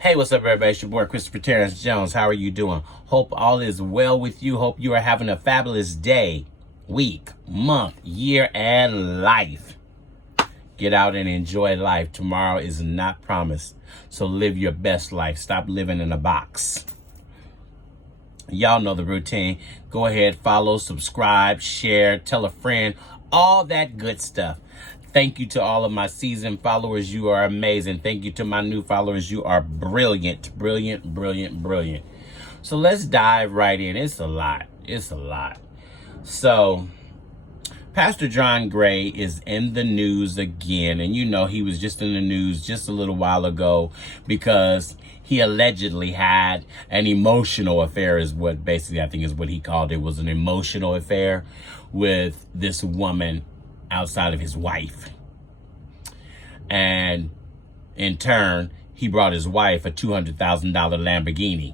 Hey, what's up, everybody? It's your boy, Christopher Terrence Jones. How are you doing? Hope all is well with you. Hope you are having a fabulous day, week, month, year, and life. Get out and enjoy life. Tomorrow is not promised. So live your best life. Stop living in a box. Y'all know the routine. Go ahead, follow, subscribe, share, tell a friend, all that good stuff. Thank you to all of my seasoned followers. You are amazing. Thank you to my new followers. You are brilliant, brilliant, brilliant, brilliant. So let's dive right in. It's a lot. It's a lot. So Pastor John Gray is in the news again. And you know he was just in the news just a little while ago because he allegedly had an emotional affair, is what basically I think is what he called it. It was an emotional affair with this woman outside of his wife. And in turn, he brought his wife a $200,000 Lamborghini.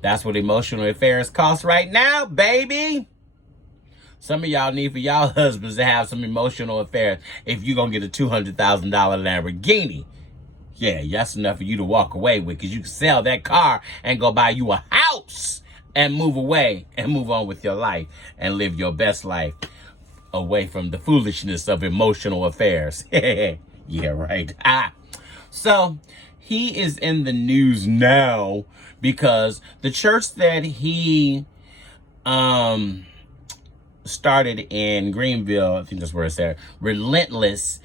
That's what emotional affairs cost right now, baby. Some of y'all need for y'all husbands to have some emotional affairs if you're going to get a $200,000 Lamborghini. Yeah, that's enough for you to walk away with, because you can sell that car and go buy you a house and move away and move on with your life and live your best life away from the foolishness of emotional affairs. Yeah, right. So he is in the news now because the church that he started in Greenville, I think that's where it's at, Relentless,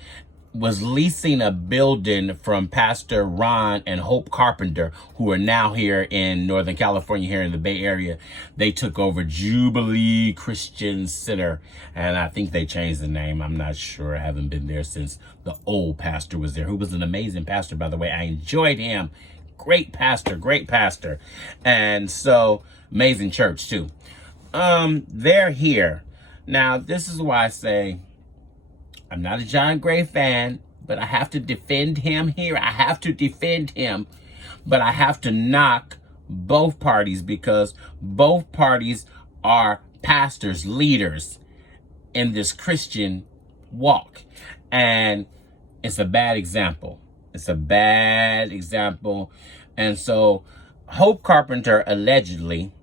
was leasing a building from Pastor Ron and Hope Carpenter, who are now here in Northern California, here in the Bay Area. They took over Jubilee Christian Center, and I think they changed the name. I'm not sure. I haven't been there since the old pastor was there, who was an amazing pastor, by the way. I enjoyed him. Great pastor, great pastor. And so, amazing church, too. They're here. Now, this is why I say, I'm not a John Gray fan, but I have to defend him here. I have to defend him, but I have to knock both parties because both parties are pastors, leaders in this Christian walk. And it's a bad example. It's a bad example. And so Hope Carpenter allegedly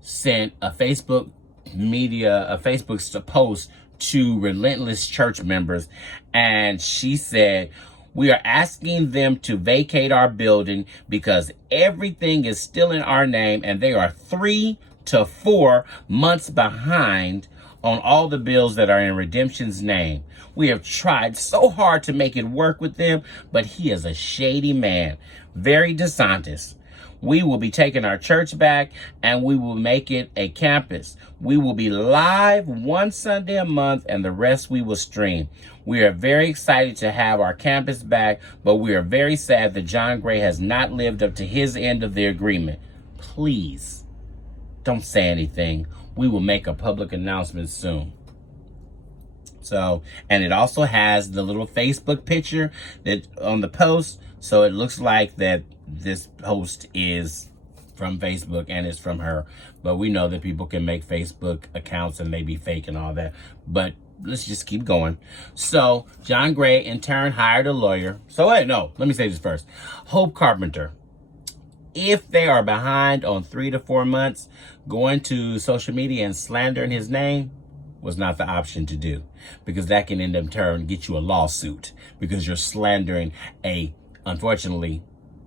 sent a Facebook post to Relentless church members, and she said, we are asking them to vacate our building because everything is still in our name and they are 3 to 4 months behind on all the bills that are in Redemption's name. We have tried so hard to make it work with them, but he is a shady man, very dishonest. We will be taking our church back and we will make it a campus. We will be live one Sunday a month and the rest we will stream. We are very excited to have our campus back, but we are very sad that John Gray has not lived up to his end of the agreement. Please don't say anything. We will make a public announcement soon. So, and it also has the little Facebook picture that on the post. So it looks like that this post is from Facebook and it's from her. But we know that people can make Facebook accounts and they be fake and all that. But let's just keep going. So John Gray in turn hired a lawyer. So wait, no, let me say this first. Hope Carpenter, if they are behind on 3 to 4 months, going to social media and slandering his name was not the option to do, because that can in turn get you a lawsuit because you're slandering unfortunately,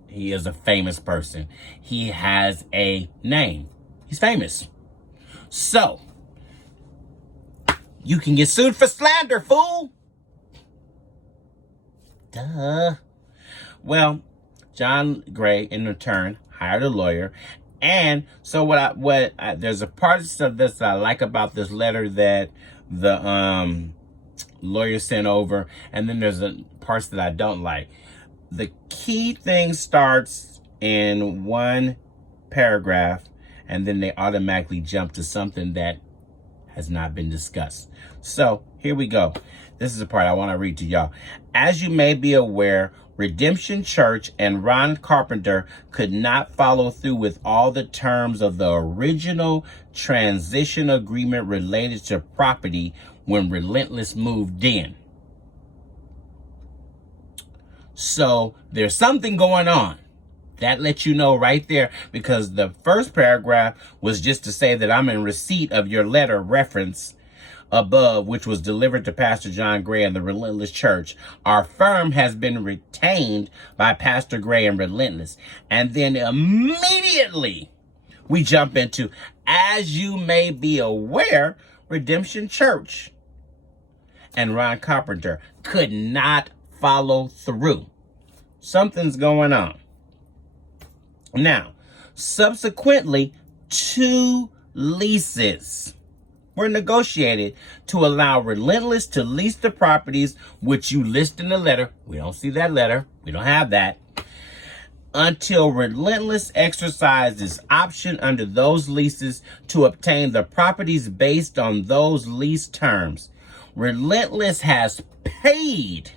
he is a famous person. He has a name. He's famous. So, you can get sued for slander, fool. Duh. Well, John Gray, in return, hired a lawyer. And so there's a part of this that I like about this letter that the lawyer sent over. And then there's parts that I don't like. The key thing starts in one paragraph, and then they automatically jump to something that has not been discussed. So here we go. This is the part I want to read to y'all. As you may be aware, Redemption Church and Ron Carpenter could not follow through with all the terms of the original transition agreement related to property when Relentless moved in. So there's something going on. That lets you know right there, because the first paragraph was just to say that I'm in receipt of your letter reference above, which was delivered to Pastor John Gray and the Relentless Church. Our firm has been retained by Pastor Gray and Relentless. And then immediately we jump into, as you may be aware, Redemption Church and Ron Carpenter could not follow through. Something's going on. Now, subsequently, 2 leases were negotiated to allow Relentless to lease the properties which you list in the letter. We don't see that letter. We don't have that. Until Relentless exercised its option under those leases to obtain the properties based on those lease terms. Relentless has paid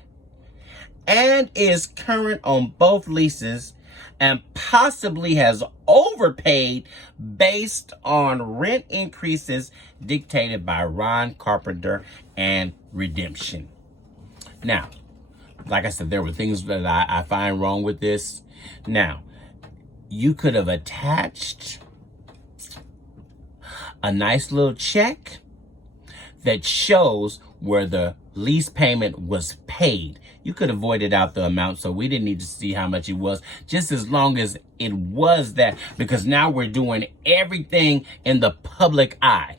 and is current on both leases, and possibly has overpaid based on rent increases dictated by Ron Carpenter and Redemption. Now, like I said, there were things that I find wrong with this. Now, you could have attached a nice little check that shows where the lease payment was paid. You could have voided out the amount, so we didn't need to see how much it was, just as long as it was that, because now we're doing everything in the public eye,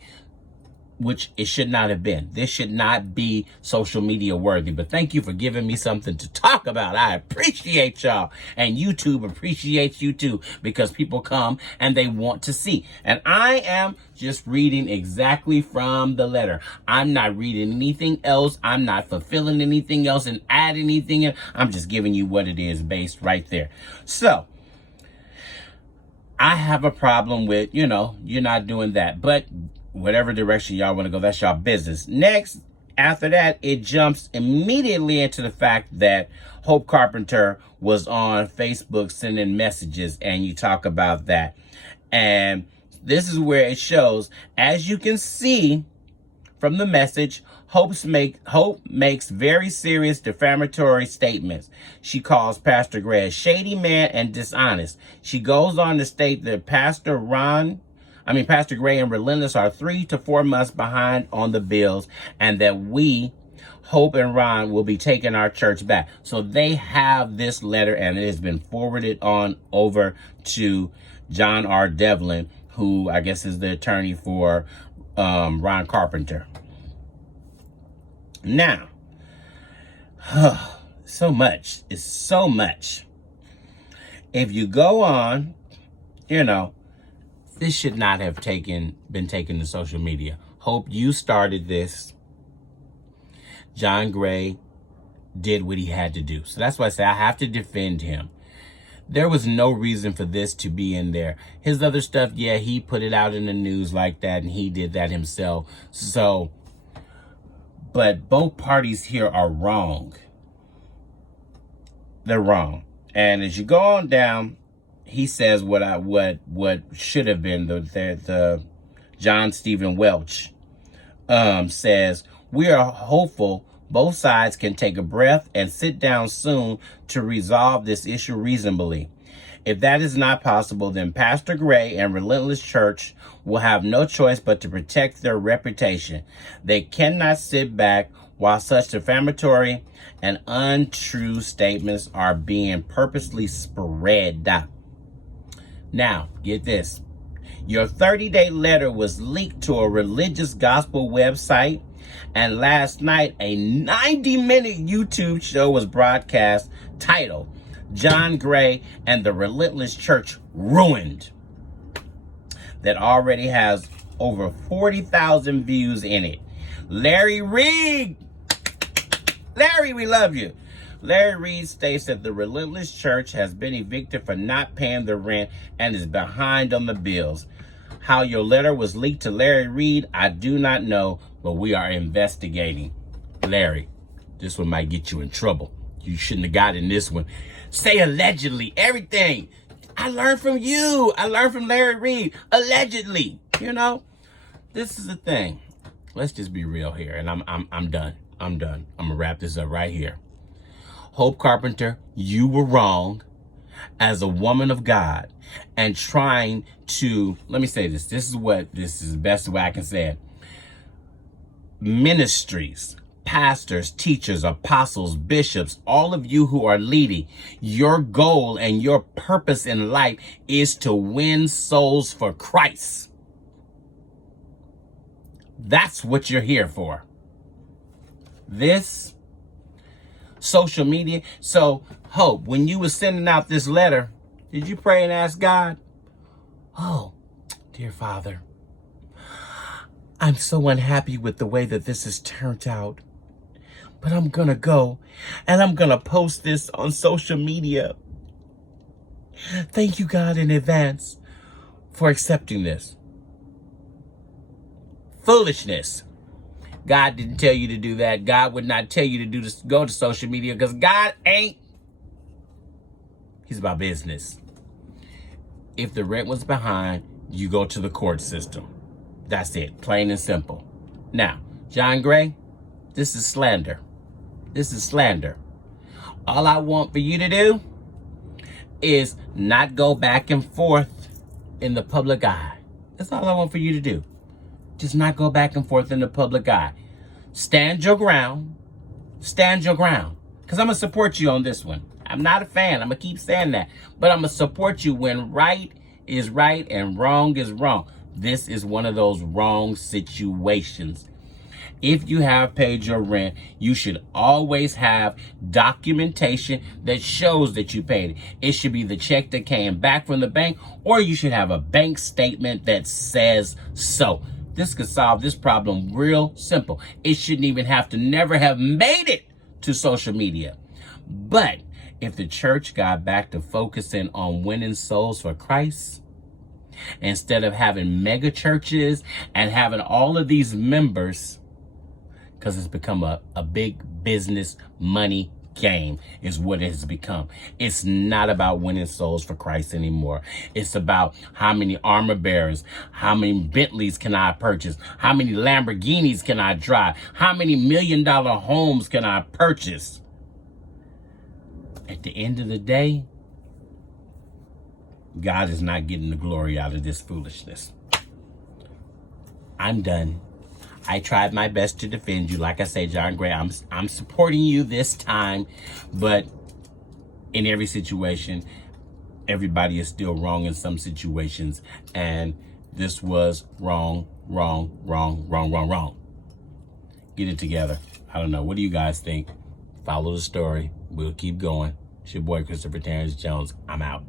which it should not have been. This should not be social media worthy. But thank you for giving me something to talk about. I appreciate y'all. And YouTube appreciates you too, because people come and they want to see. And I am just reading exactly from the letter. I'm not reading anything else. I'm not fulfilling anything else and adding anything in. I'm just giving you what it is based right there. So I have a problem with, you're not doing that. But whatever direction y'all want to go, that's y'all business. Next, after that, it jumps immediately into the fact that Hope Carpenter was on Facebook sending messages, and you talk about that. And this is where it shows, as you can see from the message, Hope makes very serious defamatory statements. She calls Pastor Gray a shady man and dishonest. She goes on to state that Pastor Gray and Relentless are 3 to 4 months behind on the bills, and that we, Hope and Ron, will be taking our church back. So they have this letter, and it has been forwarded on over to John R. Devlin, who I guess is the attorney for Ron Carpenter. Now, so much. It's so much. If you go on, this should not have been taken to social media. Hope, you started this. John Gray did what he had to do. So that's why I say I have to defend him. There was no reason for this to be in there. His other stuff, yeah, he put it out in the news like that, and he did that himself. So, but both parties here are wrong. They're wrong. And as you go on down, he says what should have been the John Stephen Welch says, we are hopeful both sides can take a breath and sit down soon to resolve this issue reasonably. If that is not possible, then Pastor Gray and Relentless Church will have no choice but to protect their reputation. They cannot sit back while such defamatory and untrue statements are being purposely spread. Now, get this. Your 30-day letter was leaked to a religious gospel website, and last night a 90-minute YouTube show was broadcast titled John Gray and the Relentless Church Ruined, that already has over 40,000 views in it. Larry Reed, we love you. Larry Reed states that the Relentless Church has been evicted for not paying the rent and is behind on the bills. How your letter was leaked to Larry Reed, I do not know, but we are investigating. Larry, this one might get you in trouble. You shouldn't have gotten this one. Say allegedly, everything. I learned from you. I learned from Larry Reed. Allegedly, this is the thing. Let's just be real here, and I'm done. I'm done. I'm gonna wrap this up right here. Hope Carpenter, you were wrong as a woman of God and trying to, let me say this. This is the best way I can say it. Ministries, pastors, teachers, apostles, bishops, all of you who are leading, your goal and your purpose in life is to win souls for Christ. That's what you're here for. This social media. So, Hope, when you were sending out this letter, did you pray and ask God, oh, dear Father, I'm so unhappy with the way that this has turned out, but I'm going to go and I'm going to post this on social media. Thank you, God, in advance for accepting this. Foolishness. God didn't tell you to do that. God would not tell you to do this, go to social media, because God ain't. He's about business. If the rent was behind, you go to the court system. That's it. Plain and simple. Now, John Gray, this is slander. This is slander. All I want for you to do is not go back and forth in the public eye. That's all I want for you to do. Just not go back and forth in the public eye. Stand your ground. Stand your ground. Because I'm going to support you on this one. I'm not a fan. I'm going to keep saying that. But I'm going to support you when right is right and wrong is wrong. This is one of those wrong situations. If you have paid your rent, you should always have documentation that shows that you paid it. It should be the check that came back from the bank, or you should have a bank statement that says so. This could solve this problem real simple. It shouldn't even have to never have made it to social media. But if the church got back to focusing on winning souls for Christ, instead of having mega churches and having all of these members, because it's become a big business money game is what it has become. It's not about winning souls for Christ anymore. It's about how many armor bearers, how many Bentleys can I purchase, how many Lamborghinis can I drive, how many $1 million homes can I purchase. At the end of the day, God is not getting the glory out of this foolishness. I'm done. I tried my best to defend you. Like I say, John Gray, I'm supporting you this time, but in every situation, everybody is still wrong in some situations, and this was wrong. Get it together. I don't know. What do you guys think? Follow the story. We'll keep going. It's your boy, Christopher Terrence Jones. I'm out.